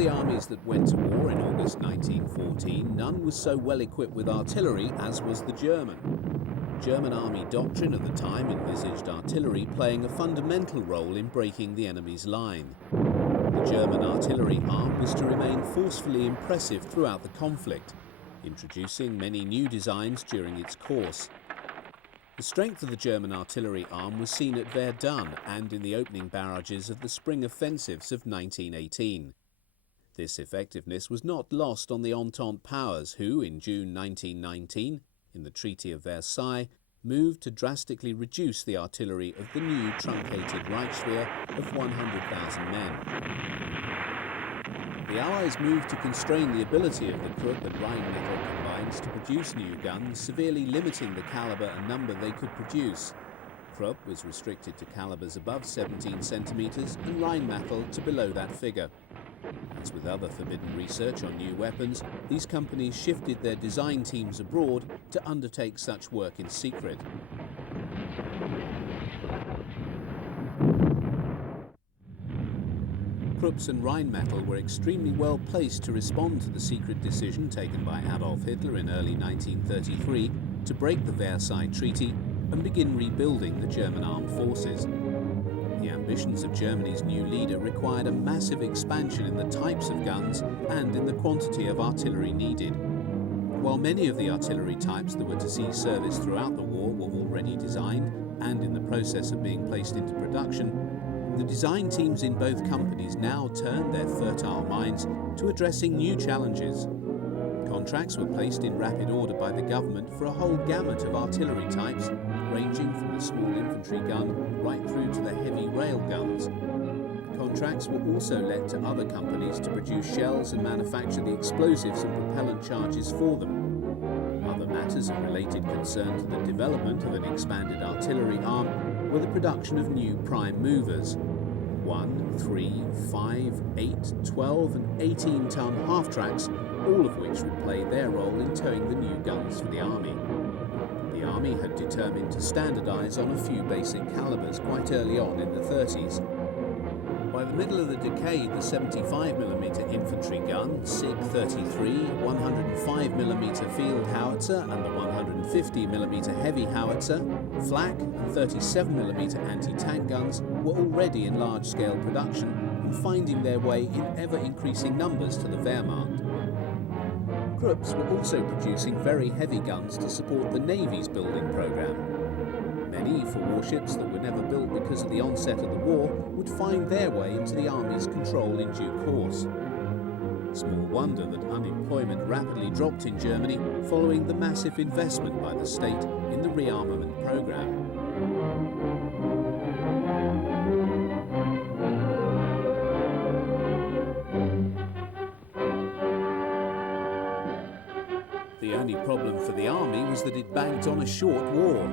the armies that went to war in August 1914, none was so well equipped with artillery as was the German. German army doctrine at the time envisaged artillery playing a fundamental role in breaking the enemy's line. The German artillery arm was to remain forcefully impressive throughout the conflict, introducing many new designs during its course. The strength of the German artillery arm was seen at Verdun and in the opening barrages of the spring offensives of 1918. This effectiveness was not lost on the Entente powers who, in June 1919, in the Treaty of Versailles, moved to drastically reduce the artillery of the new truncated Reichswehr of 100,000 men. The Allies moved to constrain the ability of the Krupp and Rheinmetall combines to produce new guns, severely limiting the caliber and number they could produce. Krupp was restricted to calibers above 17 centimeters and Rheinmetall to below that figure. As with other forbidden research on new weapons, these companies shifted their design teams abroad to undertake such work in secret. Krupps and Rheinmetall were extremely well placed to respond to the secret decision taken by Adolf Hitler in early 1933 to break the Versailles Treaty and begin rebuilding the German armed forces. The ambitions of Germany's new leader required a massive expansion in the types of guns and in the quantity of artillery needed. While many of the artillery types that were to see service throughout the war were already designed and in the process of being placed into production, the design teams in both companies now turned their fertile minds to addressing new challenges. Contracts were placed in rapid order by the government for a whole gamut of artillery types, ranging from the small infantry gun right through to the heavy rail guns. Contracts were also let to other companies to produce shells and manufacture the explosives and propellant charges for them. Other matters of related concern to the development of an expanded artillery arm were the production of new prime movers. 1, 3, 5, 8, 12 and 18-ton half-tracks, all of which would play their role in towing the new guns for the Army. The Army had determined to standardise on a few basic calibers quite early on in the 30s. By the middle of the decade, the 75mm infantry gun, SIG-33, 105mm field howitzer and the 150mm heavy howitzer, flak and 37mm anti-tank guns were already in large-scale production and finding their way in ever-increasing numbers to the Wehrmacht. Krupps were also producing very heavy guns to support the Navy's building program. Many, for warships that were never built because of the onset of the war, would find their way into the Army's control in due course. Small wonder that unemployment rapidly dropped in Germany following the massive investment by the state in the rearmament program. The only problem for the Army was that it banked on a short war.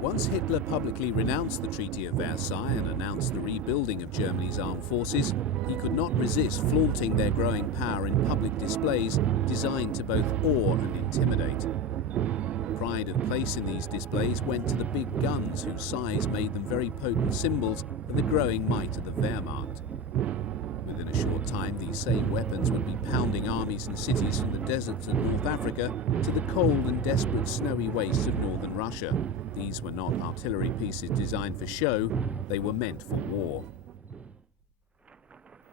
Once Hitler publicly renounced the Treaty of Versailles and announced the rebuilding of Germany's armed forces, he could not resist flaunting their growing power in public displays designed to both awe and intimidate. Pride of place in these displays went to the big guns whose size made them very potent symbols of the growing might of the Wehrmacht. Within a short time, these same weapons would be pounding armies and cities from the deserts of North Africa to the cold and desperate snowy wastes of northern Russia. These were not artillery pieces designed for show, they were meant for war.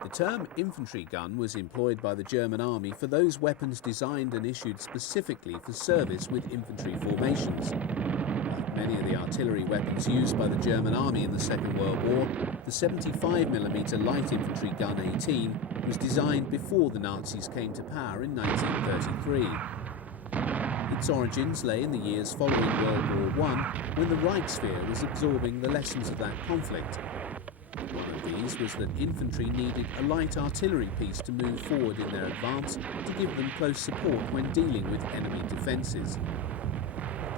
The term infantry gun was employed by the German army for those weapons designed and issued specifically for service with infantry formations. Like many of the artillery weapons used by the German army in the Second World War, the 75mm light infantry gun 18 was designed before the Nazis came to power in 1933. Its origins lay in the years following World War I, when the Reichswehr was absorbing the lessons of that conflict. One of these was that infantry needed a light artillery piece to move forward in their advance to give them close support when dealing with enemy defences.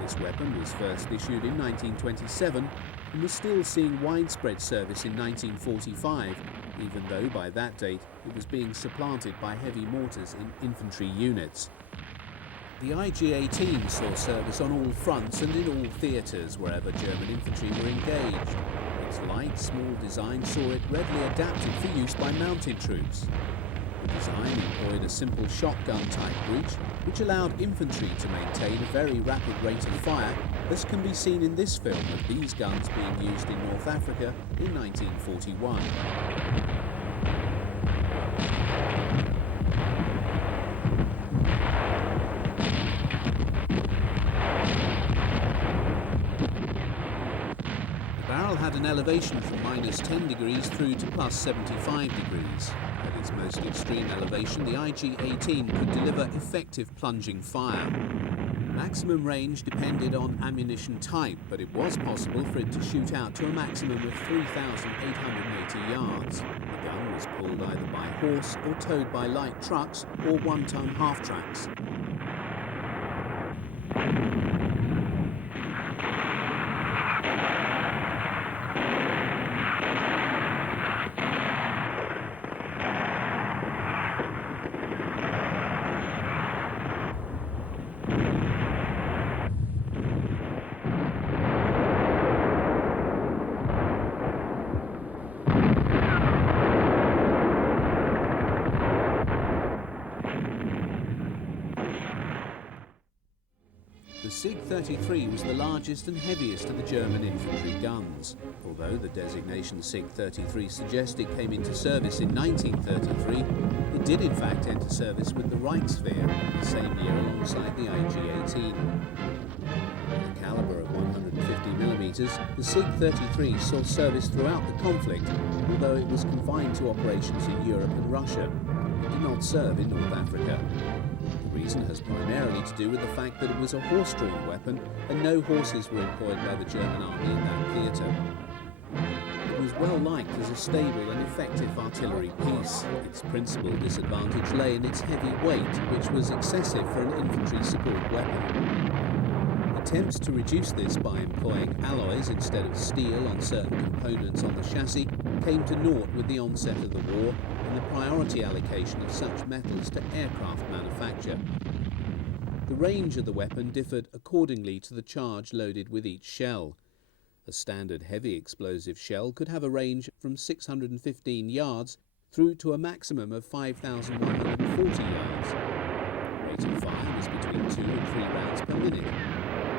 This weapon was first issued in 1927 and was still seeing widespread service in 1945, even though by that date it was being supplanted by heavy mortars in infantry units. The IG-18 saw service on all fronts and in all theatres wherever German infantry were engaged. Its light, small design saw it readily adapted for use by mounted troops. The design employed a simple shotgun-type breech, which allowed infantry to maintain a very rapid rate of fire, as can be seen in this film of these guns being used in North Africa in 1941. Had an elevation from -10 degrees through to +75 degrees. At its most extreme elevation, the IG-18 could deliver effective plunging fire. Maximum range depended on ammunition type, but it was possible for it to shoot out to a maximum of 3,880 yards. The gun was pulled either by horse or towed by light trucks or one-ton half-tracks. The SIG-33 was the largest and heaviest of the German infantry guns. Although the designation SIG-33 suggests it came into service in 1933, it did in fact enter service with the Reichswehr the same year alongside the IG-18. With a caliber of 150mm, the SIG-33 saw service throughout the conflict, although it was confined to operations in Europe and Russia. It did not serve in North Africa. The reason has primarily to do with the fact that it was a horse-drawn weapon and no horses were employed by the German army in that theatre. It was well liked as a stable and effective artillery piece. Its principal disadvantage lay in its heavy weight, which was excessive for an infantry support weapon. Attempts to reduce this by employing alloys instead of steel on certain components on the chassis came to naught with the onset of the war and the priority allocation of such metals to aircraft manufacture. The range of the weapon differed accordingly to the charge loaded with each shell. A standard heavy explosive shell could have a range from 615 yards through to a maximum of 5,140 yards. The rate of fire was between 2 and 3 rounds per minute.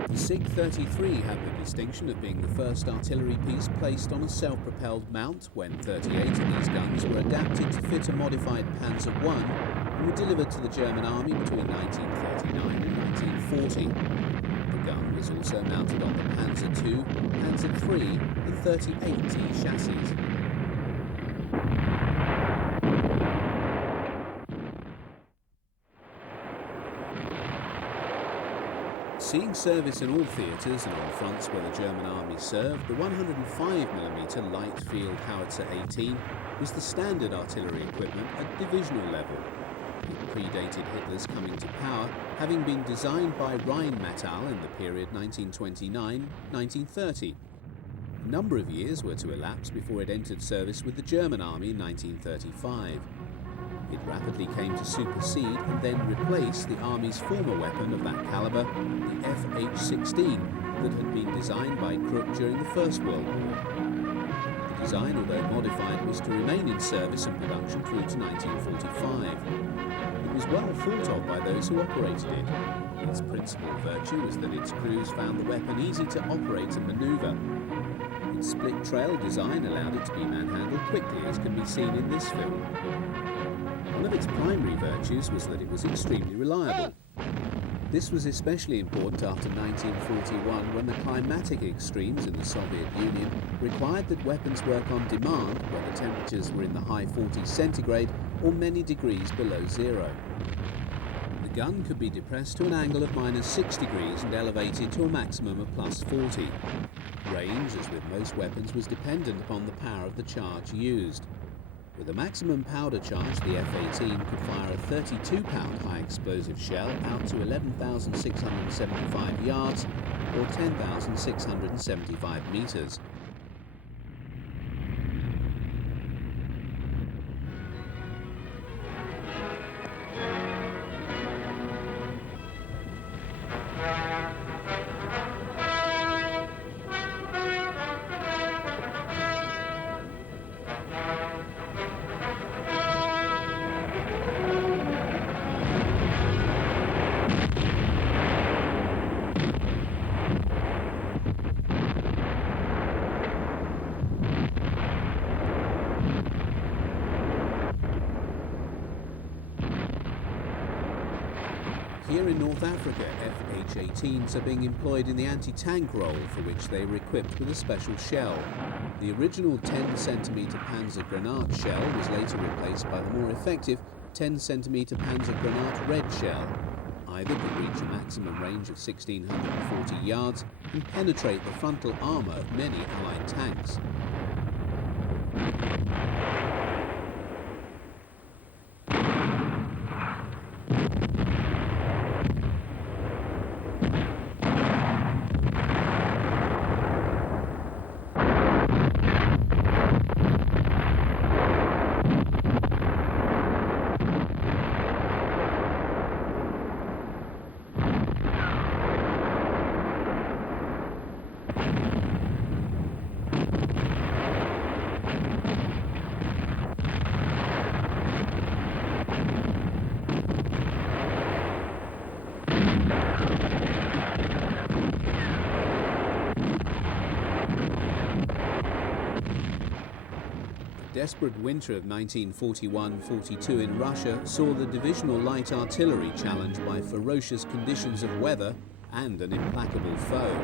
The SIG-33 had the distinction of being the first artillery piece placed on a self-propelled mount when 38 of these guns were adapted to fit a modified Panzer I and were delivered to the German army between 1939 and 1940. The gun was also mounted on the Panzer II, Panzer III and 38T chassis. Seeing service in all theatres and on fronts where the German army served, the 105mm light field howitzer 18 was the standard artillery equipment at divisional level. It predated Hitler's coming to power, having been designed by Rheinmetall in the period 1929-1930. A number of years were to elapse before it entered service with the German army in 1935. It rapidly came to supersede and then replace the Army's former weapon of that caliber, the FH-16, that had been designed by Krupp during the First World War. The design, although modified, was to remain in service and production through to 1945. It was well thought of by those who operated it. Its principal virtue was that its crews found the weapon easy to operate and manoeuvre. Its split trail design allowed it to be manhandled quickly, as can be seen in this film. One of its primary virtues was that it was extremely reliable. This was especially important after 1941, when the climatic extremes in the Soviet Union required that weapons work on demand, where the temperatures were in the high 40s centigrade or many degrees below zero. The gun could be depressed to an angle of -6 degrees and elevated to a maximum of +40. Range, as with most weapons, was dependent upon the power of the charge used. With a maximum powder charge, the F-18 could fire a 32-pound high-explosive shell out to 11,675 yards or 10,675 meters. Here in North Africa, FH-18s are being employed in the anti-tank role, for which they were equipped with a special shell. The original 10cm Panzer Granate shell was later replaced by the more effective 10cm Panzer Granate red shell. Either could reach a maximum range of 1,640 yards and penetrate the frontal armour of many Allied tanks. The desperate winter of 1941-42 in Russia saw the divisional light artillery challenged by ferocious conditions of weather and an implacable foe.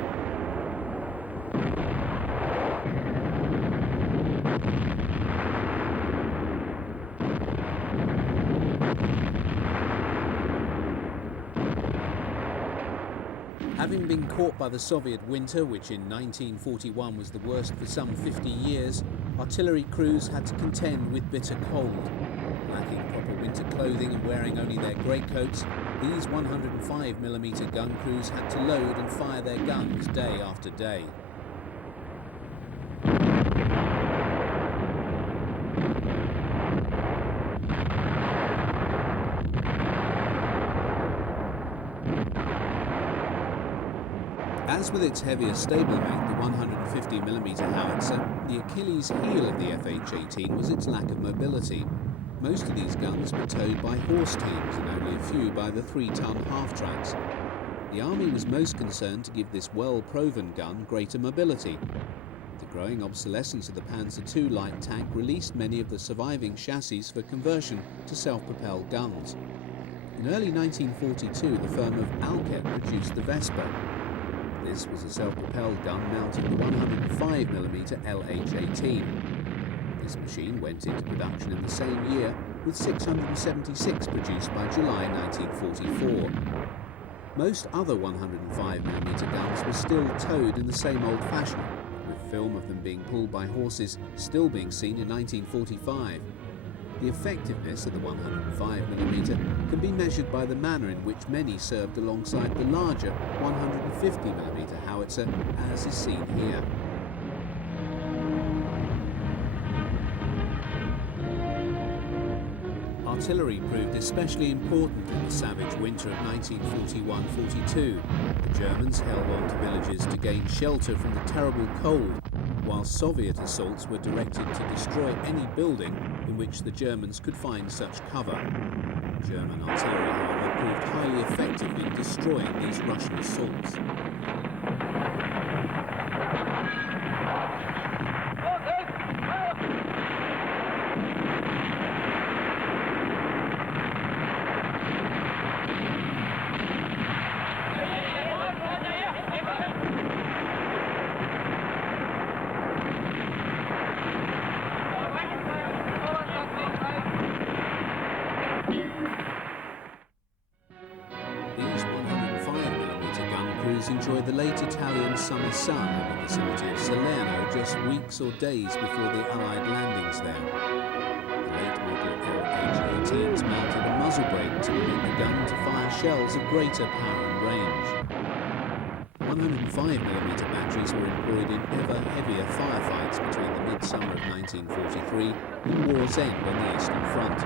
Having been caught by the Soviet winter, which in 1941 was the worst for some 50 years, artillery crews had to contend with bitter cold. Lacking proper winter clothing and wearing only their greatcoats, these 105mm gun crews had to load and fire their guns day after day. As with its heavier stablemate, the 150mm howitzer, the Achilles heel of the FH-18 was its lack of mobility. Most of these guns were towed by horse teams and only a few by the 3-ton half-tracks. The Army was most concerned to give this well-proven gun greater mobility. The growing obsolescence of the Panzer II light tank released many of the surviving chassis for conversion to self-propelled guns. In early 1942, the firm of Alket produced the Vespa. This was a self-propelled gun mounting the 105mm LH-18. This machine went into production in the same year, with 676 produced by July 1944. Most other 105mm guns were still towed in the same old fashion, with film of them being pulled by horses still being seen in 1945. The effectiveness of the 105mm can be measured by the manner in which many served alongside the larger 150mm howitzer, as is seen here. Artillery proved especially important in the savage winter of 1941-42. The Germans held on to villages to gain shelter from the terrible cold, while Soviet assaults were directed to destroy any building in which the Germans could find such cover. German artillery, however, proved highly effective in destroying these Russian assaults. Enjoyed the late Italian summer sun in the vicinity of Salerno just weeks or days before the Allied landings there. The late model LH-18s mounted a muzzle brake to permit the gun to fire shells of greater power and range. 105mm batteries were employed in ever heavier firefights between the midsummer of 1943 and war's end on the Eastern Front.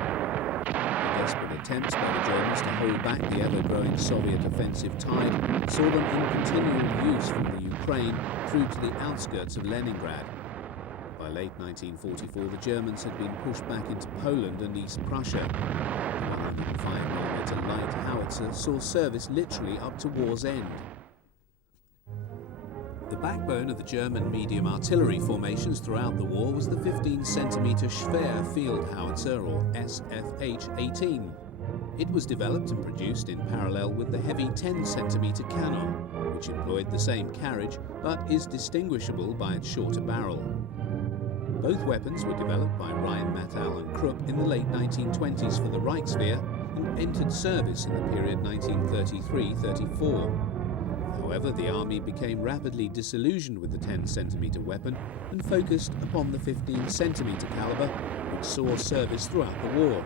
Desperate attempts by the Germans to hold back the ever-growing Soviet offensive tide saw them in continual use from the Ukraine through to the outskirts of Leningrad. By late 1944, the Germans had been pushed back into Poland and East Prussia. The 105mm light howitzer saw service literally up to war's end. The backbone of the German medium artillery formations throughout the war was the 15cm Schwer field howitzer, or SFH-18. It was developed and produced in parallel with the heavy 10cm cannon, which employed the same carriage but is distinguishable by its shorter barrel. Both weapons were developed by Reich and Krupp in the late 1920s for the Reichswehr and entered service in the period 1933-34. However, the army became rapidly disillusioned with the 10cm weapon and focused upon the 15cm caliber, which saw service throughout the war.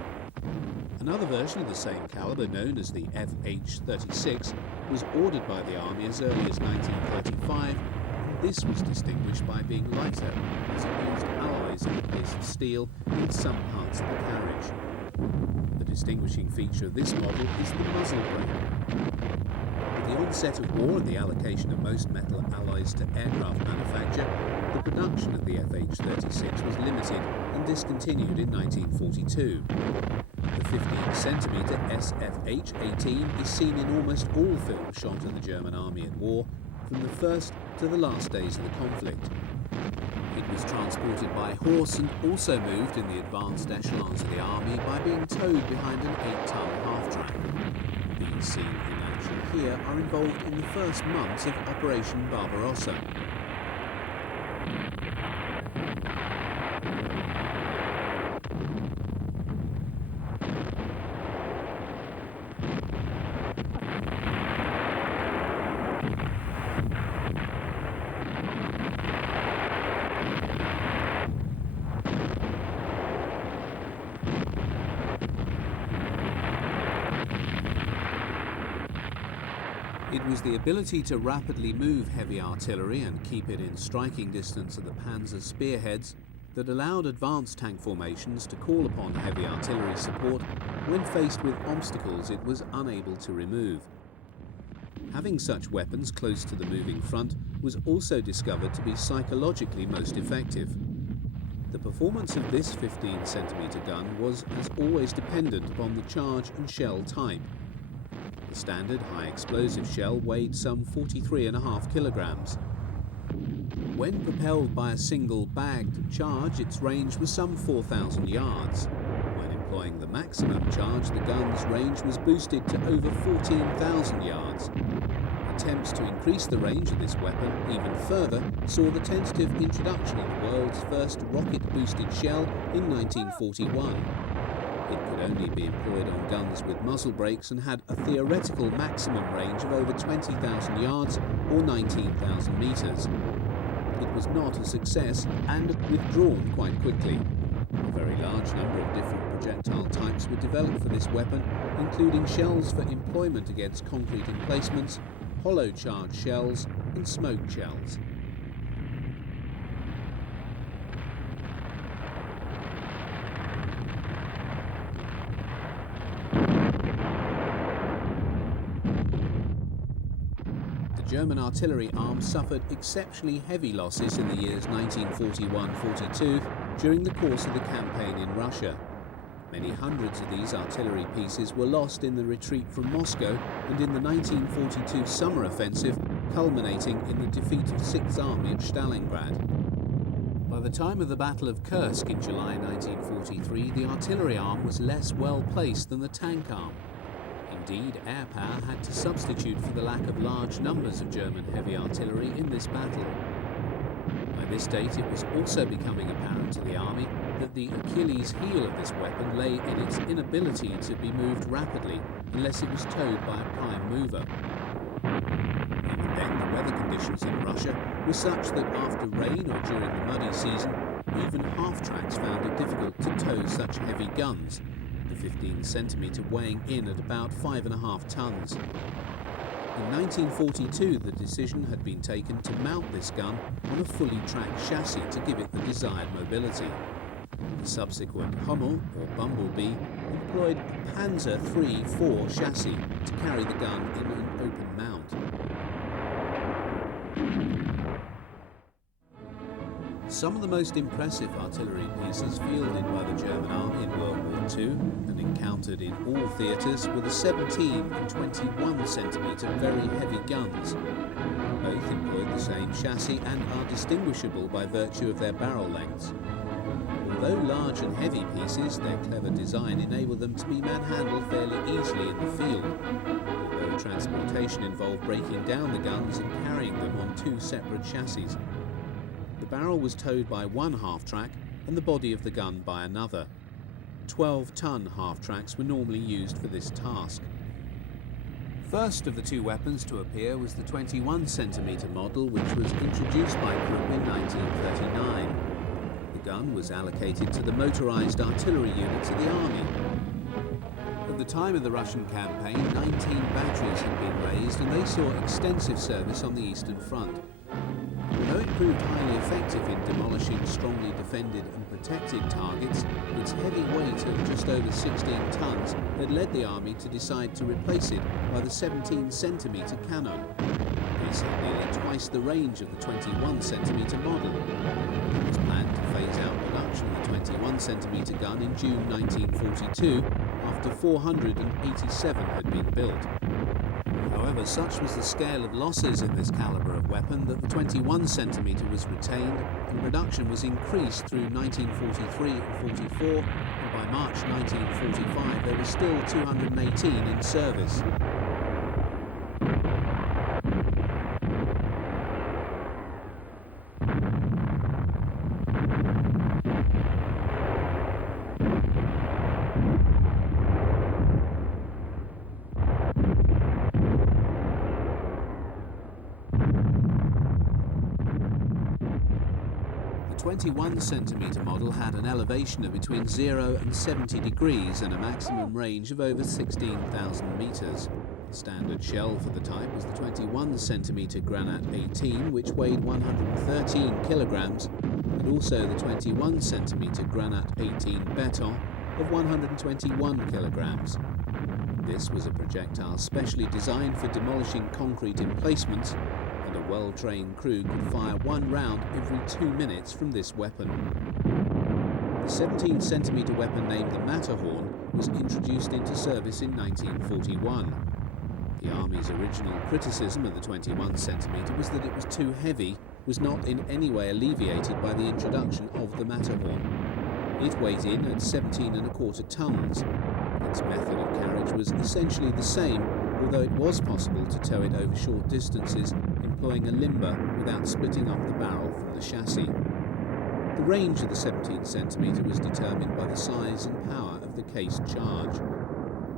Another version of the same caliber, known as the FH-36, was ordered by the army as early as 1935, and this was distinguished by being lighter, as it used alloys in place of steel in some parts of the carriage. The distinguishing feature of this model is the muzzle brake. With the onset of war and the allocation of most metal alloys to aircraft manufacture, the production of the FH-36 was limited and discontinued in 1942. The 15cm SFH-18 is seen in almost all films shot of the German army at war, from the first to the last days of the conflict. It was transported by horse and also moved in the advanced echelons of the army by being towed behind an 8-ton half-track. These seen in action here are involved in the first months of Operation Barbarossa. It was the ability to rapidly move heavy artillery and keep it in striking distance of the panzer spearheads that allowed advanced tank formations to call upon heavy artillery support when faced with obstacles it was unable to remove. Having such weapons close to the moving front was also discovered to be psychologically most effective. The performance of this 15cm gun was, as always, dependent upon the charge and shell type. The standard high-explosive shell weighed some 43.5 kilograms. When propelled by a single bagged charge, its range was some 4,000 yards. When employing the maximum charge, the gun's range was boosted to over 14,000 yards. Attempts to increase the range of this weapon even further saw the tentative introduction of the world's first rocket-boosted shell in 1941. It could only be employed on guns with muzzle brakes and had a theoretical maximum range of over 20,000 yards or 19,000 meters. It was not a success and withdrawn quite quickly. A very large number of different projectile types were developed for this weapon, including shells for employment against concrete emplacements, hollow charge shells and smoke shells. The German artillery arm suffered exceptionally heavy losses in the years 1941-42 during the course of the campaign in Russia. Many hundreds of these artillery pieces were lost in the retreat from Moscow and in the 1942 summer offensive, culminating in the defeat of 6th Army at Stalingrad. By the time of the Battle of Kursk in July 1943, the artillery arm was less well placed than the tank arm. Indeed, air power had to substitute for the lack of large numbers of German heavy artillery in this battle. By this date, it was also becoming apparent to the army that the Achilles heel of this weapon lay in its inability to be moved rapidly unless it was towed by a prime mover. Even then, the weather conditions in Russia were such that after rain or during the muddy season, even half-tracks found it difficult to tow such heavy guns, the 15cm weighing in at about 5.5 tons. In 1942, the decision had been taken to mount this gun on a fully tracked chassis to give it the desired mobility. The subsequent Hummel, or Bumblebee, employed a Panzer III-4 chassis to carry the gun in an open mount. Some of the most impressive artillery pieces fielded by the German army in World War II and encountered in all theatres were the 17 and 21cm very heavy guns. Both employed the same chassis and are distinguishable by virtue of their barrel lengths. Though large and heavy pieces, their clever design enabled them to be manhandled fairly easily in the field, although transportation involved breaking down the guns and carrying them on two separate chassis. The barrel was towed by one half-track and the body of the gun by another. 12-ton half-tracks were normally used for this task. First of the two weapons to appear was the 21cm model, which was introduced by Krupp in 1939. The gun was allocated to the motorized artillery units of the army. At the time of the Russian campaign, 19 batteries had been raised and they saw extensive service on the Eastern Front. Although it proved highly effective in demolishing strongly defended and protected targets, its heavy weight of just over 16 tons had led the army to decide to replace it by the 17cm cannon. This had nearly twice the range of the 21cm model. It was planned to phase out production of the 21cm gun in June 1942 after 487 had been built. However, such was the scale of losses in this calibre of weapon that the 21cm was retained and production was increased through 1943 and 44, and by March 1945 there were still 218 in service. The 21cm model had an elevation of between 0 and 70 degrees and a maximum range of over 16,000 metres. The standard shell for the type was the 21cm Granat 18, which weighed 113 kilograms, and also the 21cm Granat 18 Beton of 121 kilograms. This was a projectile specially designed for demolishing concrete emplacements, and a well-trained crew could fire one round every 2 minutes from this weapon. The 17cm weapon named the Matterhorn was introduced into service in 1941. The Army's original criticism of the 21cm was that it was too heavy, was not in any way alleviated by the introduction of the Matterhorn. It weighed in at 17¼ tons. Its method of carriage was essentially the same, although it was possible to tow it over short distances, employing a limber without splitting up the barrel from the chassis. The range of the 17cm was determined by the size and power of the cased charge.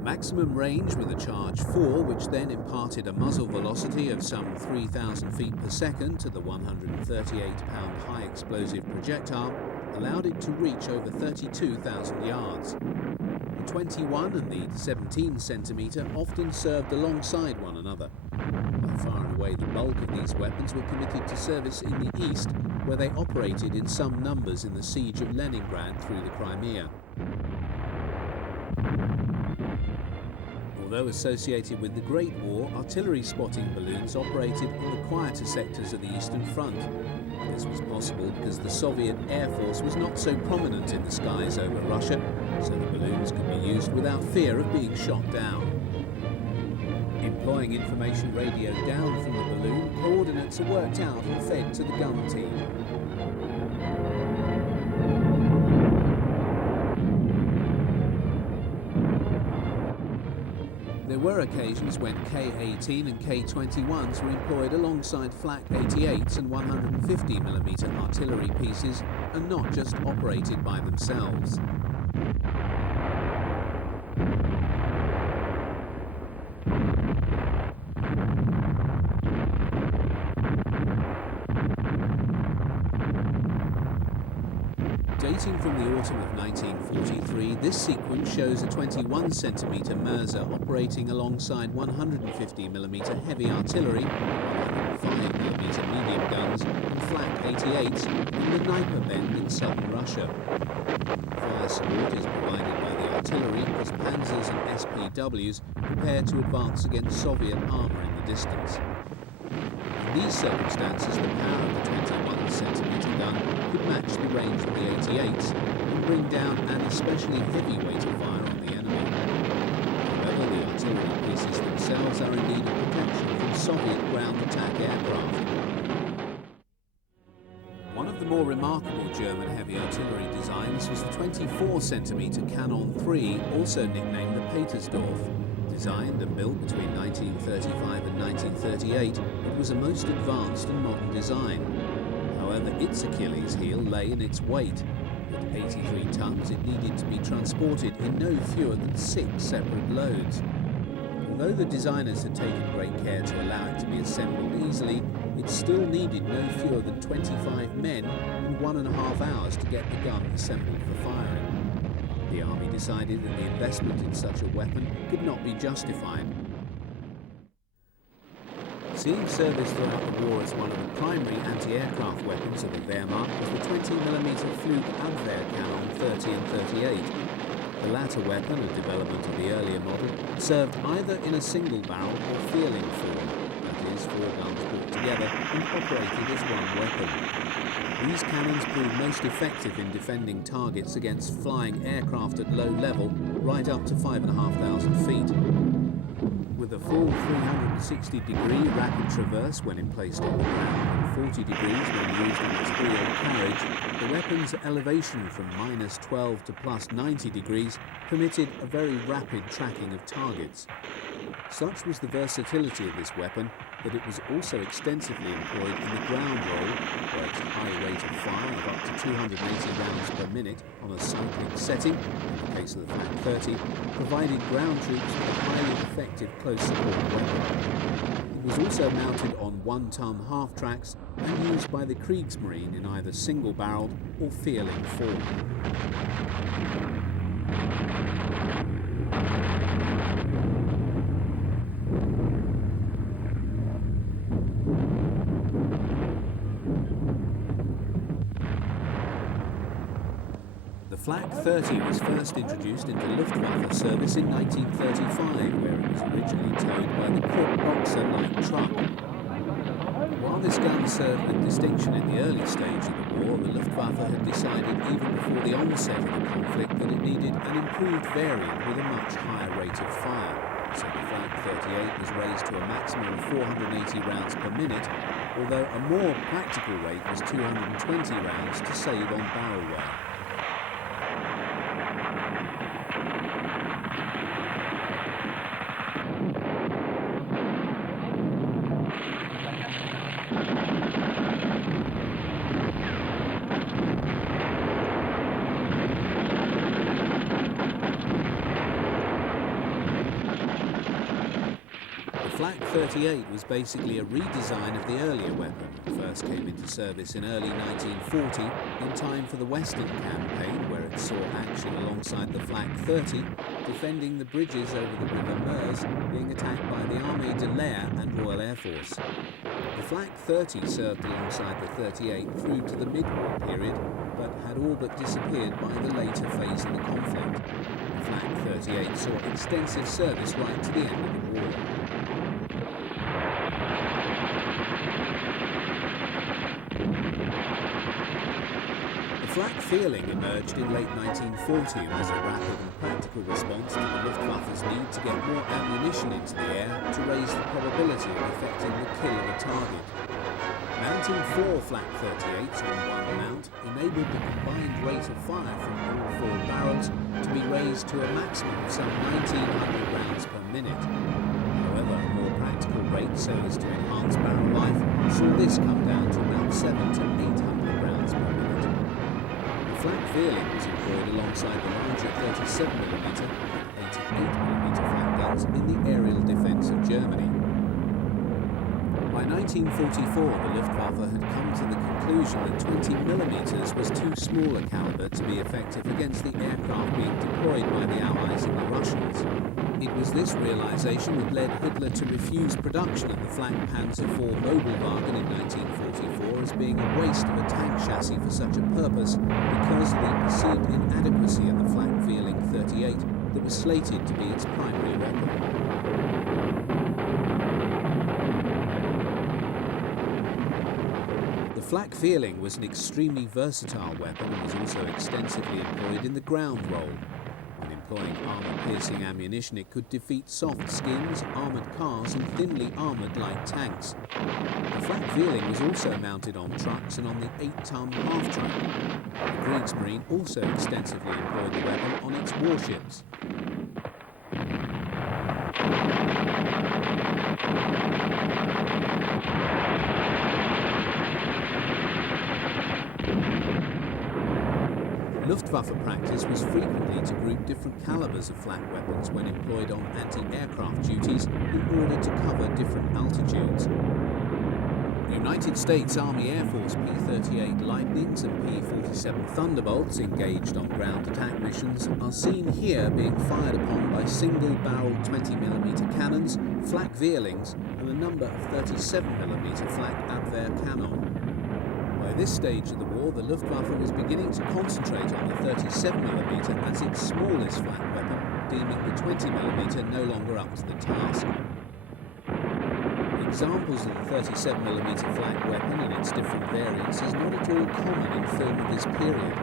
Maximum range with a charge 4, which then imparted a muzzle velocity of some 3,000 feet per second to the 138-pound high explosive projectile, allowed it to reach over 32,000 yards. The 21 and the 17cm often served alongside one another. By far and away the bulk of these weapons were committed to service in the east, where they operated in some numbers in the siege of Leningrad through the Crimea. Although associated with the Great War, artillery spotting balloons operated in the quieter sectors of the Eastern Front. This was possible because the Soviet Air Force was not so prominent in the skies over Russia, so the balloons could be used without fear of being shot down. Employing information radio down from the balloon, coordinates are worked out and fed to the gun team. There were occasions when K-18 and K-21s were employed alongside flak 88s and 150mm artillery pieces and not just operated by themselves. Dating from the autumn of 1943, this sequence shows a 21cm Mirza operating alongside 150mm heavy artillery, 105mm medium guns and flak 88s in the Dnieper Bend in southern Russia. Fire support is provided by the artillery as panzers and SPWs prepare to advance against Soviet armour in the distance. In these circumstances, the power of the 21cm gun could match the range of the 88s and bring down an especially heavy weight of fire on the enemy. However, the artillery pieces themselves are in need of protection from Soviet ground attack aircraft. One of the more remarkable German heavy artillery designs was the 24-centimetre Canon 3, also nicknamed the Petersdorf. Designed and built between 1935 and 1938, it was a most advanced and modern design. However, its Achilles heel lay in its weight. At 83 tons, it needed to be transported in no fewer than 6 separate loads. Although the designers had taken great care to allow it to be assembled easily, it still needed no fewer than 25 men and 1.5 hours to get the gun assembled for firing. The army decided that the investment in such a weapon could not be justified. Seeing service throughout the war as one of the primary anti-aircraft weapons of the Wehrmacht was the 20mm flak Abwehr Canon 30 and 38. The latter weapon, a development of the earlier model, served either in a single barrel or feeling form, that is, 4 guns brought together and operated as one weapon. These cannons proved most effective in defending targets against flying aircraft at low level, right up to 5,500 feet. With a full 360-degree rapid traverse when placed on the ground and 40 degrees when used in its wheeled carriage, the weapon's elevation from -12 to +90 degrees permitted a very rapid tracking of targets. Such was the versatility of this weapon that it was also extensively employed in the ground role, where its high rate of fire of up to 280 rounds per minute on a cycling setting, in the case of the flak 30, provided ground troops with a highly effective close support weapon. It was also mounted on 1-ton half-tracks and used by the Kriegsmarine in either single-barreled or feeling form. The flak 30 was first introduced into Luftwaffe service in 1935, where it was originally towed by the Krupp Boxer light truck. While this gun served with distinction in the early stage of the war, the Luftwaffe had decided even before the onset of the conflict that it needed an improved variant with a much higher rate of fire. So the flak 38 was raised to a maximum of 480 rounds per minute, although a more practical rate was 220 rounds to save on barrel wear. The flak 38 was basically a redesign of the earlier weapon and first came into service in early 1940 in time for the Western Campaign, where it saw action alongside the flak 30, defending the bridges over the River Meuse being attacked by the Armée de l'Air and Royal Air Force. The flak 30 served alongside the 38 through to the mid-war period, but had all but disappeared by the later phase of the conflict. The flak 38 saw extensive service right to the end of the war. The flak feeling emerged in late 1940 and was a rapid and practical response to the Luftwaffe's need to get more ammunition into the air to raise the probability of effecting the kill of a target. Mounting 4 flak 38s on one mount enabled the combined rate of fire from all 4 barrels to be raised to a maximum of some 1,900 rounds per minute. However, a more practical rate so as to enhance barrel life saw this come down to around 700 to 800 rounds per minute. The flak feeling was employed alongside the larger 37mm and 88mm flak guns in the aerial defence of Germany. By 1944, the Luftwaffe had come to the conclusion that 20mm was too small a calibre to be effective against the aircraft being deployed by the Allies and the Russians. It was this realisation that led Hitler to refuse production of the flak Panzer IV Mobilwagen in 1944 as being a waste of a tank chassis for such a purpose because of the perceived inadequacy of the flak feeling 38 that was slated to be its primary weapon. The flak feeling was an extremely versatile weapon and was also extensively employed in the ground role. When employing armor-piercing ammunition, it could defeat soft skins, armoured cars and thinly armoured light tanks. The flak Vierling was also mounted on trucks and on the 8-ton half-track. The Kriegsmarine also extensively employed the weapon on its warships. Luftwaffe practice was frequently to group different calibers of flak weapons when employed on anti-aircraft duties in order to cover different altitudes. United States Army Air Force P-38 Lightnings and P-47 Thunderbolts engaged on ground attack missions are seen here being fired upon by single-barreled 20mm cannons, flak Vierlings and a number of 37mm flak Abwehr cannon. By this stage of the war, the Luftwaffe was beginning to concentrate on the 37mm as its smallest flak weapon, deeming the 20mm no longer up to the task. Examples of the 37mm flak weapon and its different variants is not at all common in film of this period.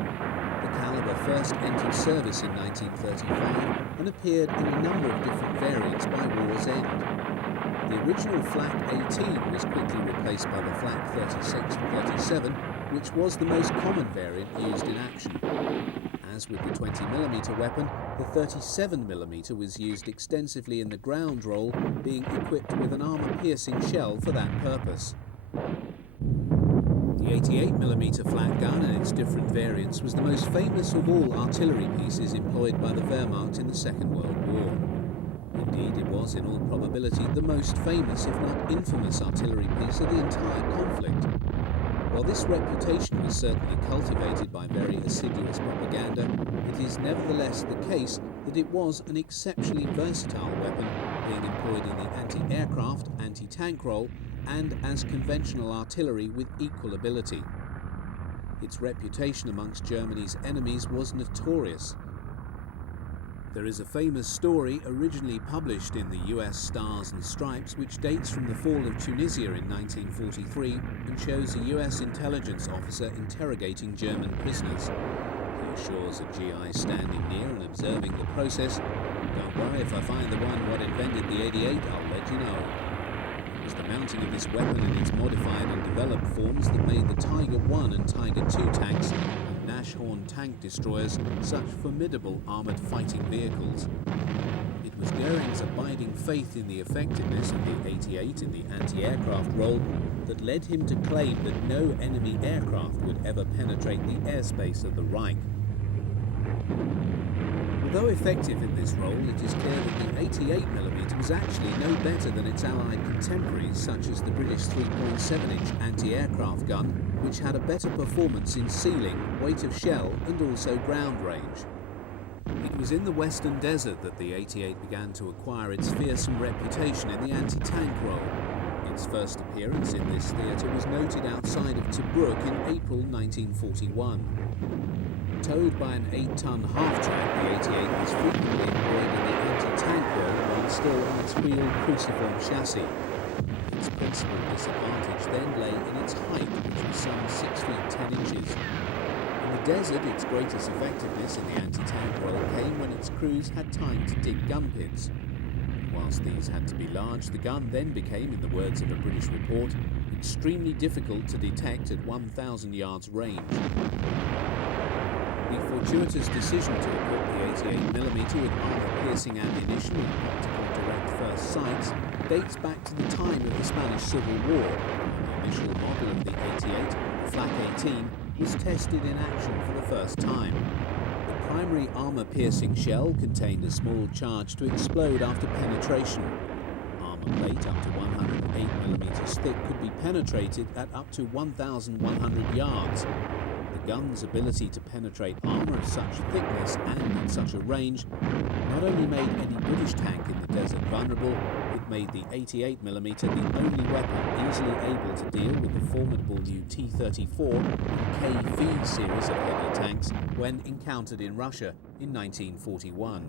The caliber first entered service in 1935 and appeared in a number of different variants by war's end. The original flak 18 was quickly replaced by the flak 36 and 37, which was the most common variant used in action. As with the 20mm weapon, the 37mm was used extensively in the ground role, being equipped with an armour-piercing shell for that purpose. The 88mm flak gun and its different variants was the most famous of all artillery pieces employed by the Wehrmacht in the Second World War. Indeed, it was in all probability the most famous, if not infamous, artillery piece of the entire conflict. While this reputation was certainly cultivated by very assiduous propaganda, it is nevertheless the case that it was an exceptionally versatile weapon, being employed in the anti-aircraft, anti-tank role, and as conventional artillery with equal ability. Its reputation amongst Germany's enemies was notorious. There is a famous story originally published in the US Stars and Stripes which dates from the fall of Tunisia in 1943 and shows a US intelligence officer interrogating German prisoners. He assures a GI standing near and observing the process, "Don't worry, if I find the one what invented the 88, I'll let you know." It was the mounting of this weapon in its modified and developed forms that made the Tiger I and Tiger II tanks Nashorn tank destroyers such formidable armoured fighting vehicles. It was Goering's abiding faith in the effectiveness of the 88 in the anti-aircraft role that led him to claim that no enemy aircraft would ever penetrate the airspace of the Reich. Although effective in this role, it is clear that the 88mm was actually no better than its Allied contemporaries, such as the British 3.7-inch anti-aircraft gun, which had a better performance in ceiling, weight of shell and also ground range. It was in the Western Desert that the 88 began to acquire its fearsome reputation in the anti-tank role. Its first appearance in this theatre was noted outside of Tobruk in April 1941. Towed by an 8-ton half-track, the 88 was frequently employed in the anti-tank role while still on its wheeled cruciform chassis. Its principal disadvantage then lay in its height, which was some 6 feet 10 inches. In the desert, its greatest effectiveness in the anti-tank role came when its crews had time to dig gun pits. Whilst these had to be large, the gun then became, in the words of a British report, extremely difficult to detect at 1,000 yards range. The fortuitous decision to equip the 88mm with armor-piercing ammunition and optical direct first sights dates back to the time of the Spanish Civil War, when the initial model of the 88, the flak 18, was tested in action for the first time. The primary armor-piercing shell contained a small charge to explode after penetration. Armor plate up to 108mm thick could be penetrated at up to 1,100 yards. The gun's ability to penetrate armour of such thickness and at such a range not only made any British tank in the desert vulnerable, it made the 88mm the only weapon easily able to deal with the formidable new T-34 and KV series of heavy tanks when encountered in Russia in 1941.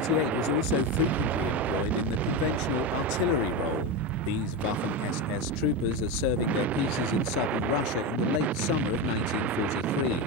88 was also frequently employed in the conventional artillery role. These Waffen-SS troopers are serving their pieces in southern Russia in the late summer of 1943.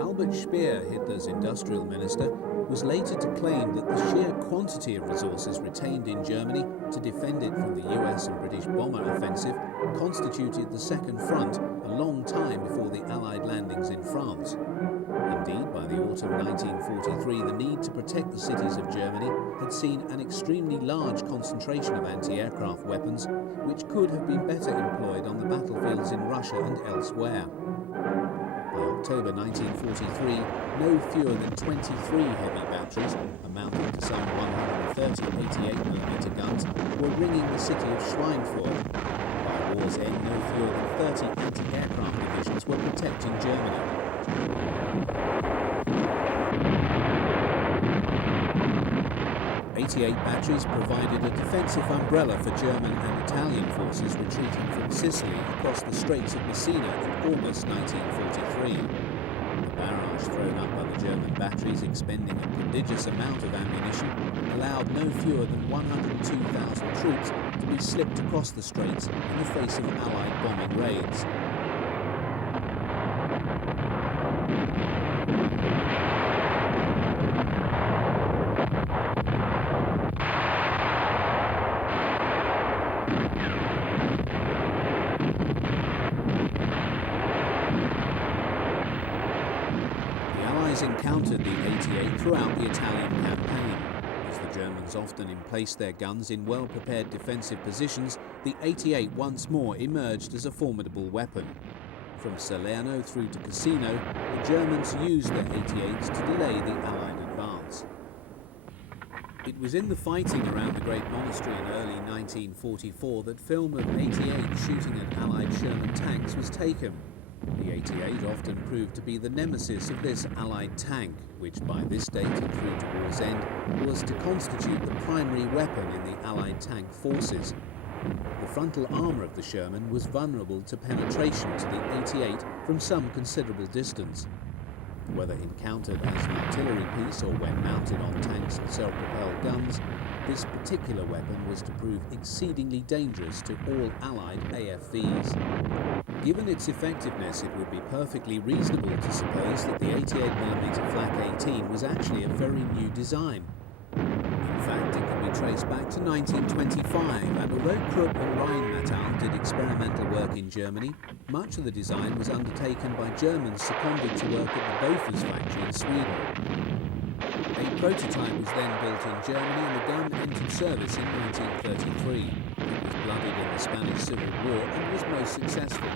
Albert Speer, Hitler's industrial minister, was later to claim that the sheer quantity of resources retained in Germany to defend it from the US and British bomber offensive constituted the Second Front a long time before the Allied landings in France. Indeed, by the autumn 1943, the need to protect the cities of Germany had seen an extremely large concentration of anti-aircraft weapons, which could have been better employed on the battlefields in Russia and elsewhere. By October 1943, no fewer than 23 heavy batteries, amounting to some 130 88mm guns, were ringing the city of Schweinfurt. By war's end, no fewer than 30 anti-aircraft divisions were protecting Germany. 88 batteries provided a defensive umbrella for German and Italian forces retreating from Sicily across the Straits of Messina in August 1943. The barrage thrown up by the German batteries, expending a prodigious amount of ammunition, allowed no fewer than 102,000 troops to be slipped across the straits in the face of Allied bombing raids. Encountered the 88 throughout the Italian campaign. As the Germans often emplaced their guns in well-prepared defensive positions, the 88 once more emerged as a formidable weapon. From Salerno through to Cassino, the Germans used their 88s to delay the Allied advance. It was in the fighting around the Great Monastery in early 1944 that film of 88 shooting at Allied Sherman tanks was taken. The 88 often proved to be the nemesis of this Allied tank, which by this date and through to war's end was to constitute the primary weapon in the Allied tank forces. The frontal armour of the Sherman was vulnerable to penetration to the 88 from some considerable distance. Whether encountered as an artillery piece or when mounted on tanks or self-propelled guns, this particular weapon was to prove exceedingly dangerous to all Allied AFVs. Given its effectiveness, it would be perfectly reasonable to suppose that the 88mm flak 18 was actually a very new design. In fact, it can be traced back to 1925, and although Krupp and Rheinmetall did experimental work in Germany, much of the design was undertaken by Germans seconded to work at the Bofors factory in Sweden. A prototype was then built in Germany and the gun entered service in 1933. It was blooded in the Spanish Civil War and was most successful.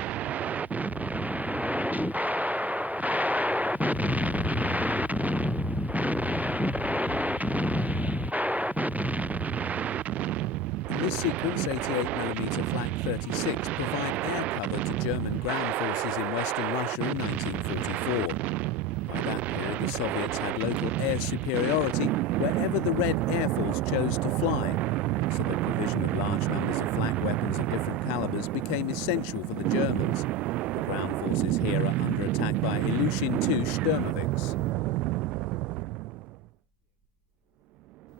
In this sequence, 88mm flak 36 provide air cover to German ground forces in western Russia in 1944. By that period, the Soviets had local air superiority wherever the Red Air Force chose to fly, so the provision of large numbers of flak weapons of different calibers became essential for the Germans. The ground forces here are under attack by Ilyushin II Sturmovix.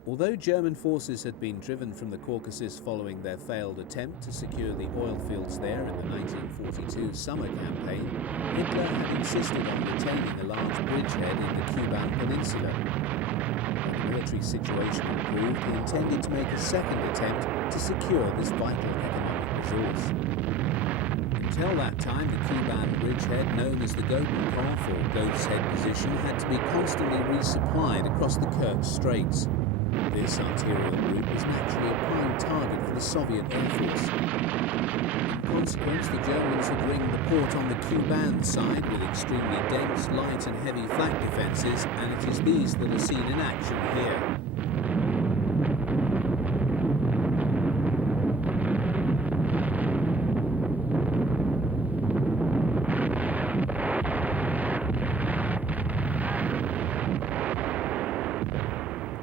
Although German forces had been driven from the Caucasus following their failed attempt to secure the oil fields there in the 1942 summer campaign, Hitler had insisted on retaining a large bridgehead in the Kuban Peninsula. When the military situation improved, he intended to make a second attempt to secure this vital economic resource. Until that time, the Kuban bridgehead, known as the Gotenkopf or Goat's Head position, had to be constantly resupplied across the Kerch Straits. This arterial route was naturally a prime target for the Soviet Air Force. In consequence, the Germans would ring the port on the Kuban side with extremely dense, light and heavy flak defences, and it is these that are seen in action here.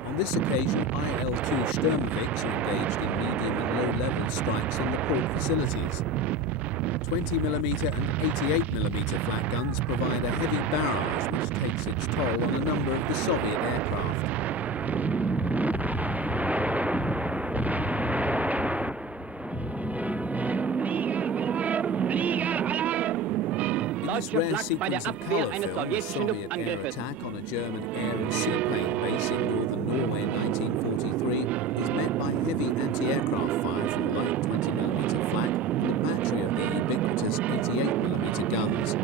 On this occasion, IL-2 Sturmovix are engaged in medium and low-level strikes on the port facilities. 20mm and 88mm flak guns provide a heavy barrage which takes its toll on a number of the Soviet aircraft. In this rare sequence of colour film, a Soviet air attack on a German air and seaplane base in northern Norway in 1943 is met by heavy anti-aircraft fire from light 20mm flak and a battery of the ubiquitous 88mm guns.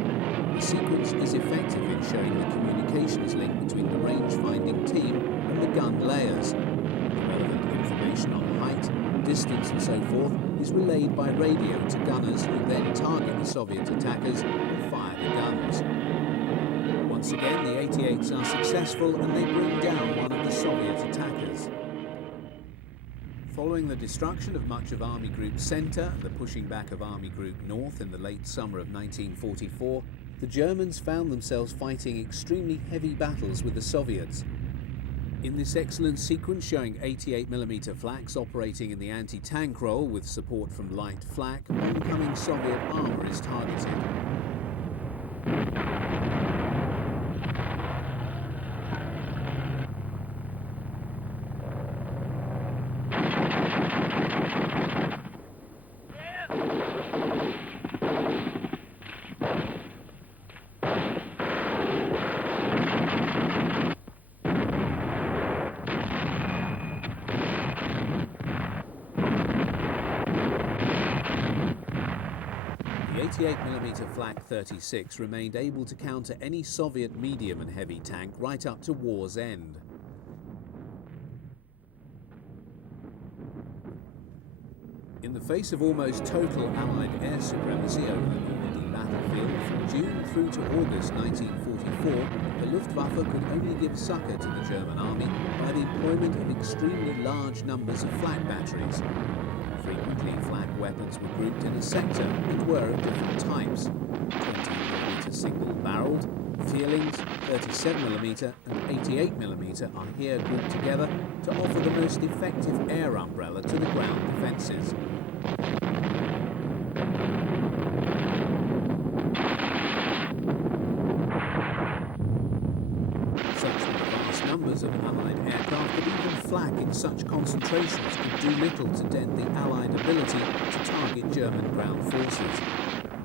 The sequence is effective in showing the communications link between the range-finding team and the gun layers. The relevant information on height, distance and so forth is relayed by radio to gunners who then target the Soviet attackers and fire the guns. Once again, the 88s are successful and they bring down one of the Soviet attackers. Following the destruction of much of Army Group Centre and the pushing back of Army Group North in the late summer of 1944, the Germans found themselves fighting extremely heavy battles with the Soviets. In this excellent sequence showing 88mm flaks operating in the anti-tank role with support from light flak, oncoming Soviet armour is targeted. The 88mm flak 36 remained able to counter any Soviet medium and heavy tank right up to war's end. In the face of almost total Allied air supremacy over the Normandy battlefield, from June through to August 1944, the Luftwaffe could only give succour to the German army by the employment of extremely large numbers of flak batteries. Frequently, flak weapons were grouped in a sector and were of different types. 20mm single-barrelled, Feelings, 37mm and 88mm are here grouped together to offer the most effective air umbrella to the ground defences. Such were the vast numbers of Allied aircraft that even flak in such concentrations could do little to dent the Allied ability to target German ground forces.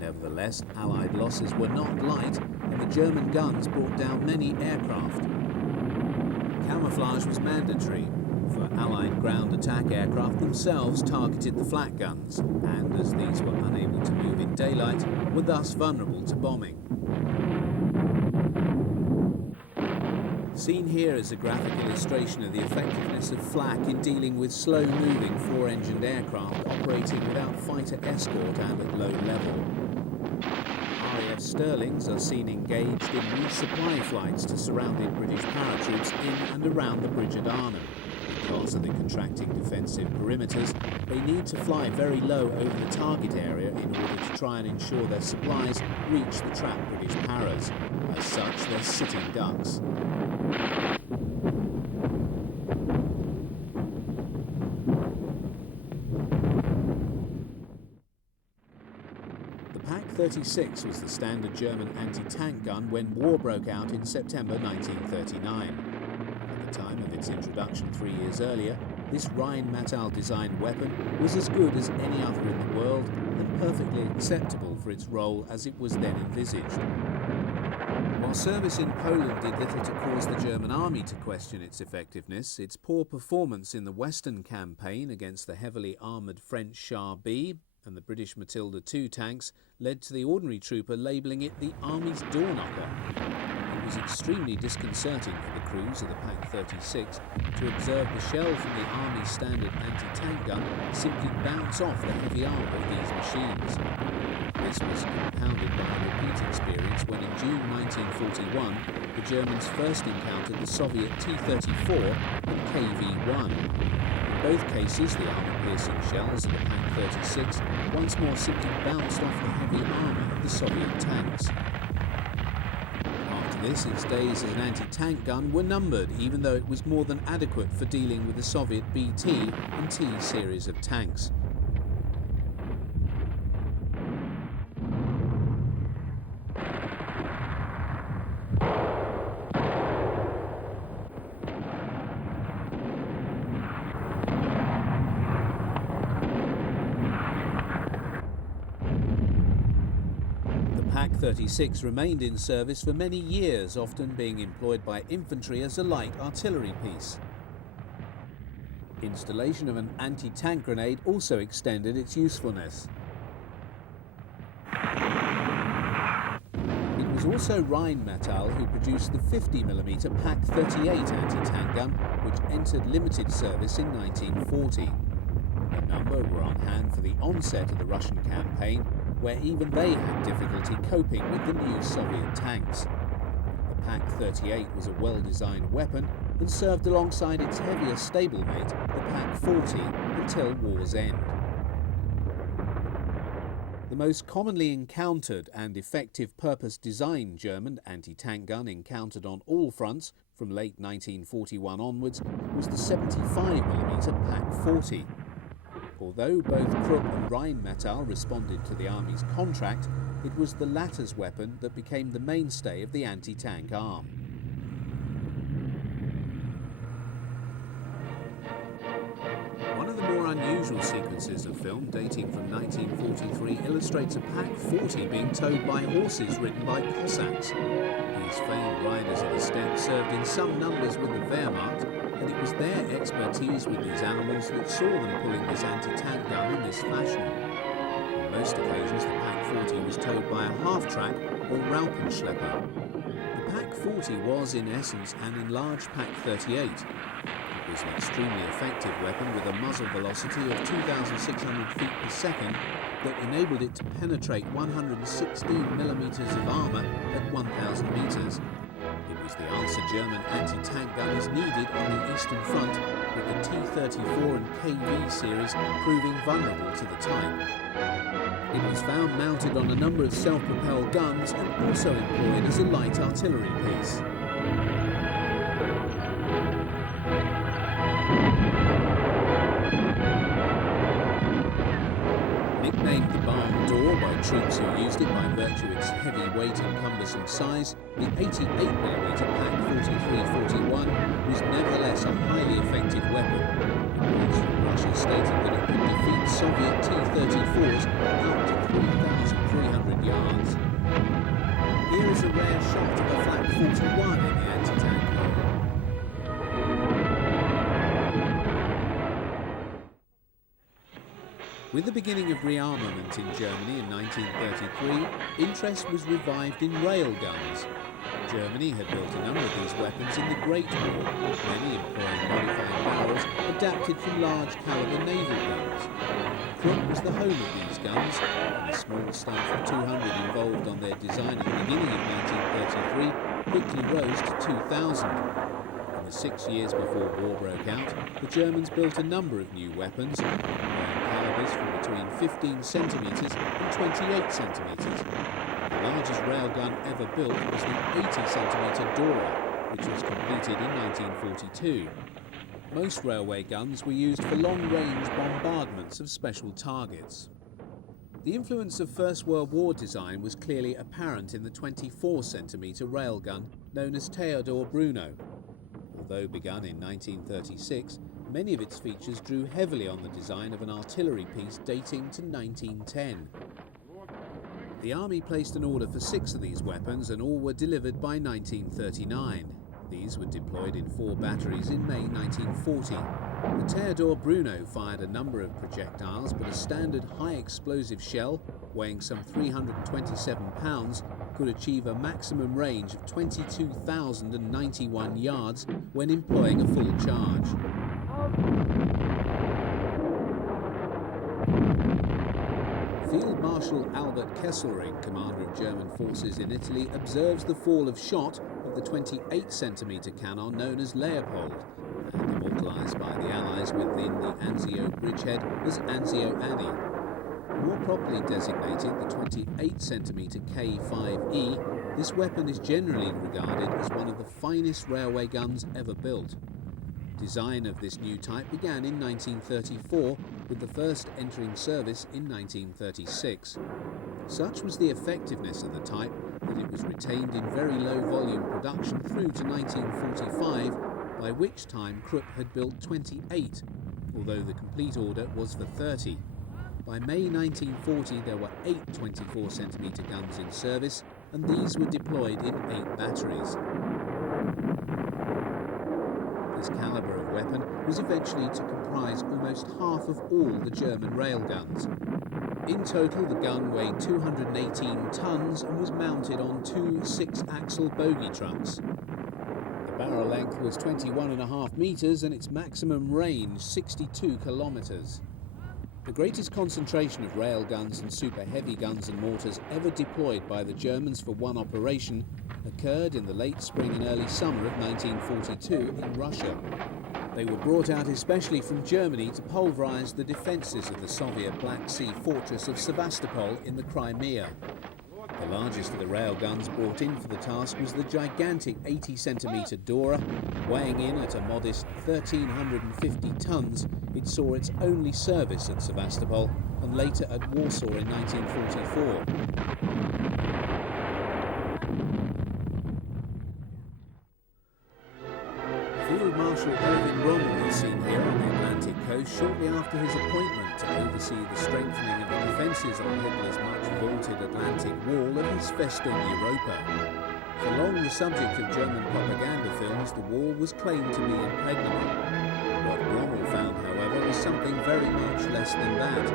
Nevertheless, Allied losses were not light, and the German guns brought down many aircraft. Camouflage was mandatory, for Allied ground attack aircraft themselves targeted the flak guns, and as these were unable to move in daylight, were thus vulnerable to bombing. Seen here is a graphic illustration of the effectiveness of flak in dealing with slow-moving four-engined aircraft operating without fighter escort and at low level. RAF Sterlings are seen engaged in resupply flights to surrounded British paratroops in and around the bridge at Arnhem. Because of the contracting defensive perimeters, they need to fly very low over the target area in order to try and ensure their supplies reach the trapped British paras. As such, they're sitting ducks. The Pak-36 was the standard German anti-tank gun when war broke out in September 1939. At the time of its introduction 3 years earlier, this Rheinmetall-designed weapon was as good as any other in the world and perfectly acceptable for its role as it was then envisaged. While service in Poland did little to cause the German army to question its effectiveness, its poor performance in the Western campaign against the heavily armoured French Char B and the British Matilda II tanks led to the ordinary trooper labelling it the Army's door knocker. It was extremely disconcerting for the crews of the Pak-36 to observe the shell from the Army's standard anti-tank gun simply bounce off the heavy armour of these machines. This was compounded by a repeat experience when in June 1941 the Germans first encountered the Soviet T-34 and KV-1. In both cases, the armour-piercing shells of the Pak-36 once more simply bounced off the heavy armour of the Soviet tanks. After this, its days as an anti-tank gun were numbered, even though it was more than adequate for dealing with the Soviet BT and T series of tanks. Pak-36 remained in service for many years, often being employed by infantry as a light artillery piece. Installation of an anti-tank grenade also extended its usefulness. It was also Rheinmetall who produced the 50mm Pak-38 anti-tank gun, which entered limited service in 1940. A number were on hand for the onset of the Russian campaign, where even they had difficulty coping with the new Soviet tanks. The Pak-38 was a well-designed weapon and served alongside its heavier stablemate, the Pak-40, until war's end. The most commonly encountered and effective purpose-designed German anti-tank gun encountered on all fronts from late 1941 onwards was the 75mm Pak-40. Although both Krupp and Rheinmetall responded to the Army's contract, it was the latter's weapon that became the mainstay of the anti-tank arm. One of the more unusual sequences of film, dating from 1943, illustrates a Pak-40 being towed by horses ridden by Cossacks. These famed riders of the steppe served in some numbers with the Wehrmacht, and it was their expertise with these animals that saw them pulling this anti-tank gun in this fashion. On most occasions, the Pak-40 was towed by a half-track or Raupenschlepper. The Pak-40 was, in essence, an enlarged Pak-38. It was an extremely effective weapon with a muzzle velocity of 2,600 feet per second that enabled it to penetrate 116mm of armour at 1,000 metres. It was the answer German anti-tank gunners needed on the Eastern Front, with the T-34 and KV series proving vulnerable to the type. It was found mounted on a number of self-propelled guns and also employed as a light artillery piece. Nicknamed the barn door by troops who used it by virtue of its heavy weight and cumbersome size, the 88mm Pak-43-41 was nevertheless a highly effective weapon. Reports from Russia stated that it could defeat Soviet T-34s out to 3,300 yards. Here is a rare shot of a flak 41 in the anti-tank role. With the beginning of rearmament in Germany in 1933, interest was revived in railguns. Germany had built a number of these weapons in the Great War, many employing modified barrels adapted from large caliber naval guns. Krupp was the home of these guns, and the small staff of 200 involved on their design at the beginning of 1933 quickly rose to 2,000. In the 6 years before war broke out, the Germans built a number of new weapons, from between 15 centimetres and 28 centimetres. The largest railgun ever built was the 80cm Dora, which was completed in 1942. Most railway guns were used for long-range bombardments of special targets. The influence of First World War design was clearly apparent in the 24cm railgun known as Theodor Bruno. Although begun in 1936, many of its features drew heavily on the design of an artillery piece dating to 1910. The Army placed an order for 6 of these weapons, and all were delivered by 1939. These were deployed in 4 batteries in May 1940. The Theodor Bruno fired a number of projectiles, but a standard high-explosive shell, weighing some 327 pounds, could achieve a maximum range of 22,091 yards when employing a full charge. Field Marshal Albert Kesselring, commander of German forces in Italy, observes the fall of shot of the 28cm cannon known as Leopold, and immortalised by the Allies within the Anzio bridgehead as Anzio Annie. More properly designated the 28cm K5E, this weapon is generally regarded as one of the finest railway guns ever built. Design of this new type began in 1934, with the first entering service in 1936. Such was the effectiveness of the type that it was retained in very low volume production through to 1945, by which time Krupp had built 28, although the complete order was for 30. By May 1940 there were 8 24cm guns in service, and these were deployed in 8 batteries. This calibre of weapon was eventually to comprise almost half of all the German railguns. In total, the gun weighed 218 tons and was mounted on 2 6-axle bogie trucks. The barrel length was 21.5 metres and its maximum range 62 kilometres. The greatest concentration of railguns and super heavy guns and mortars ever deployed by the Germans for one operation occurred in the late spring and early summer of 1942 in Russia. They were brought out especially from Germany to pulverise the defences of the Soviet Black Sea fortress of Sevastopol in the Crimea. The largest of the railguns brought in for the task was the gigantic 80cm Dora. Weighing in at a modest 1,350 tons, it saw its only service at Sevastopol and later at Warsaw in 1944. Field Marshal Erwin Rommel is seen here on the Atlantic coast shortly after his appointment to oversee the strengthening of the defences on Hitler's much-vaunted Atlantic Wall of his Festung Europa. For long the subject of German propaganda films, the wall was claimed to be impregnable. What Rommel found, however, was something very much less than that.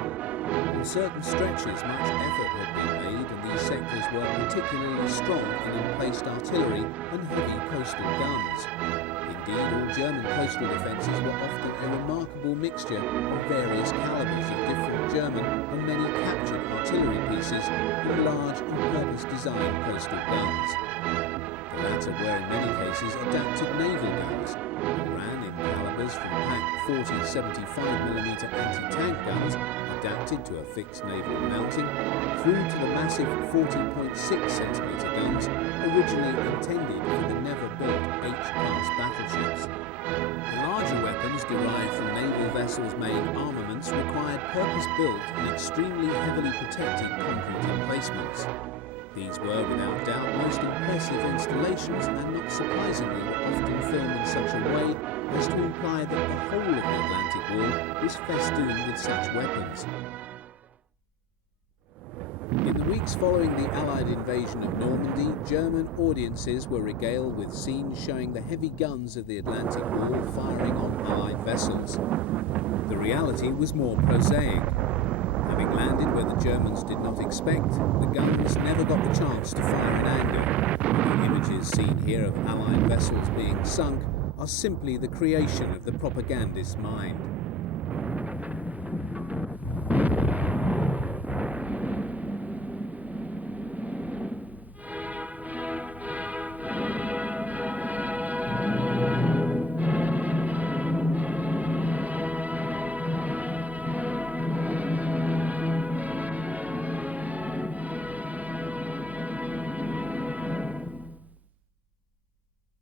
On certain stretches, much effort had been made, and these sectors were particularly strong in emplaced artillery and heavy coastal guns. Indeed, all German coastal defences were often a remarkable mixture of various calibres of different German and many captured artillery pieces and large and purpose-designed coastal guns. The latter were in many cases adapted naval guns and ran in calibres from packed 40-75mm anti-tank guns adapted to a fixed naval mounting through to the massive 40.6cm guns originally intended for the never-built H-class battleships. The larger weapons derived from naval vessels' main armaments required purpose-built and extremely heavily protected concrete emplacements. These were without doubt most impressive installations and not surprisingly were often filmed in such a way as to imply that the whole of the Atlantic Wall was festooned with such weapons. In the weeks following the Allied invasion of Normandy, German audiences were regaled with scenes showing the heavy guns of the Atlantic Wall firing on Allied vessels. The reality was more prosaic. Having landed where the Germans did not expect, the guns never got the chance to fire in anger. The images seen here of Allied vessels being sunk are simply the creation of the propagandist's mind.